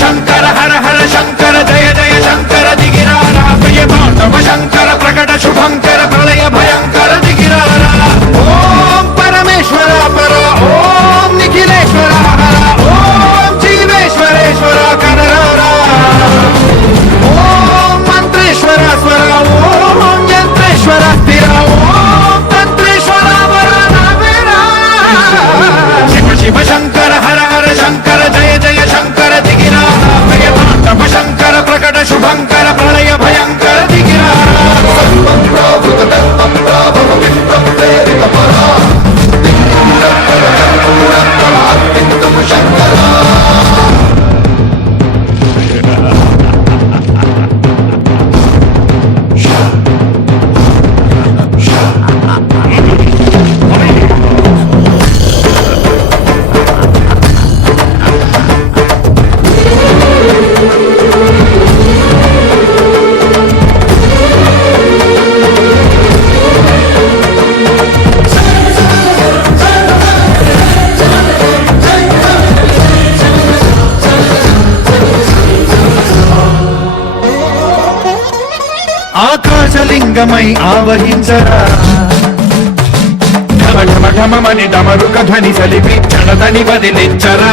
శంకర హర హర శంకర జయ జయ శంకర దిగిరారా ప్రియ తాండవ శంకర ప్రకట శుభంకర ప్రళయ భయంకర దిగిరారా ఓం పరమేశ్వర పర ఓం నిఖిలేశ్వర హర ఓం జీవేశ్వరేశ్వర కనరారా ఓం మంత్రేశ్వర స్వర ఓం యంత్రేశ్వర స్థిర ఓం తంత్రేశ్వర వర నావేరా శివ శివ శంకర హర హర శంకర జయ జయ శంకర దిగిరారా ప్రియ తాండవ శంకర ప్రకట శుభంకర ప్రళయ భయంకర దిగిరారా ఆకాశలింగమై ఆవహించరా ఢమ ఢమ ఢమమని డమరుక ధ్వని సలిపి చడదని వదిలించరా